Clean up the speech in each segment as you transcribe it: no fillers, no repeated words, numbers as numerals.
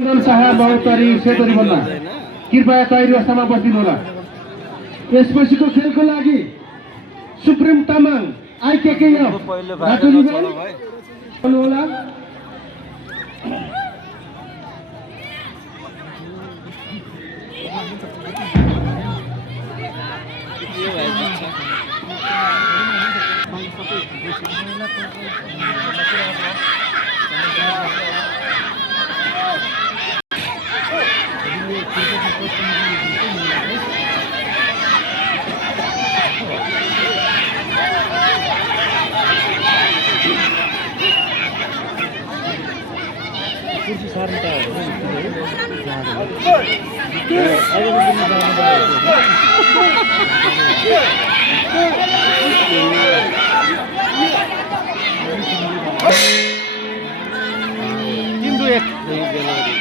शाह महोत्तरी सेतरी बन्ना कृपया तयारी अवस्थामा बस्दिनु होला। यसपछिको खेलको लागि सुप्रिम तामाङ आइकेकेएफ होला।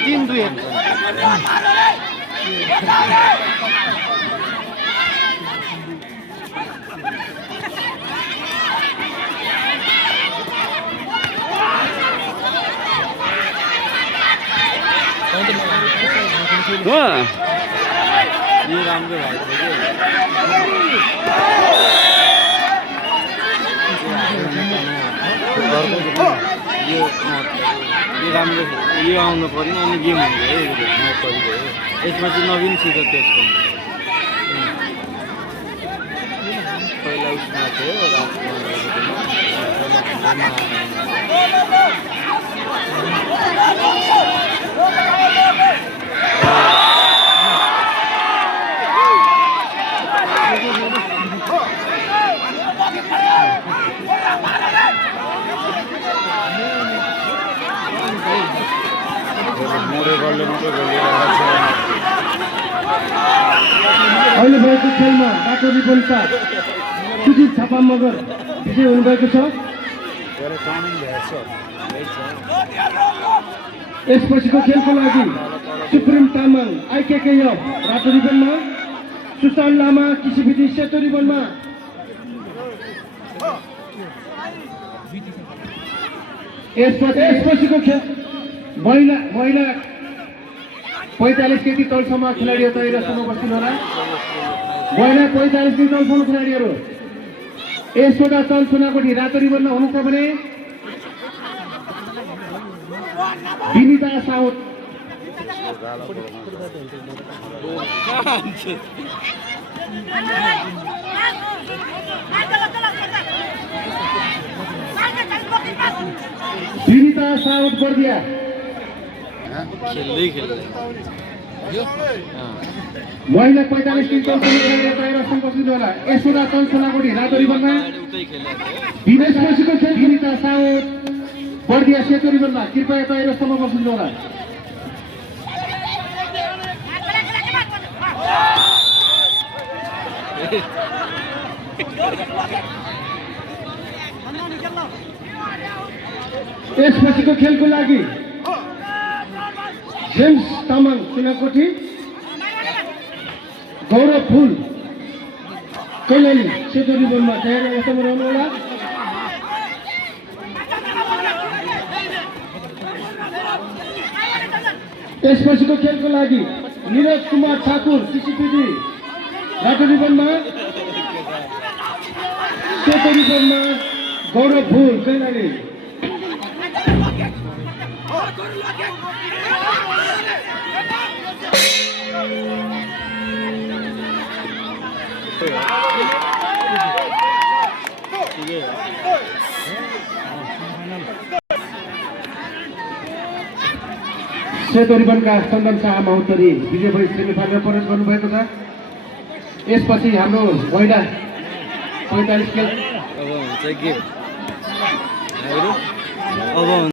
तीन दो एक ये राम्रो यो राम्रो यो आउनु पर्ने अनि गेम हुन्छ है यसमा चाहिँ नवीन छ त्यसको पहिला उसमा थियो अहिले भएको खेलमा बाटो रिपोन्सा सुजित थापा मगर विजय हुनुभएको छ। यसपछिको खेलको लागि सुप्रिम तामाङ आइकेकेएफ रातो रिबनमा, सुशान्त लामा कृषिविधि सेतो रिबनमा। यसपछिको खेल महिला 45 केटी तलसम्म खेलाडीहरू तयारी अवस्थामा बस्नु होला। महिला 45 केटी तलसम्म खेलाडीहरू यसबाट चल चुनाकोटी रातो रिबनमा हुनुहुन्छ भने विनिता साउथ बर्दिया महिला 45 केटी तलसम्म बस्नु होला। यसबाट चल चुनाकोटी रातो रिबनमा विनेशपछिको खेल विनिता साउथ बर्दिया सेतो रिबनमा कृपया तयारी अवस्थामा बस्नु होला। यसपछिको खेलको लागि जेम्स तामाङ चुनाकोटी गौरव फुल कैलाली सेतो रिबनमा तयारी अवस्थामा रहनु होला। यसपछिको खेलको लागि निरज कुमार ठाकुर कृषिविधि रातो रिबनमा, सेतो रिबनमा गौरव फुल कैलाली। सेतो रिबनका चन्दन शाह महोत्तरी विजय भई सेमिफाइनलमा प्रवेश गर्नुभएको छ। यसपछि हाम्रो महिला 45 खेल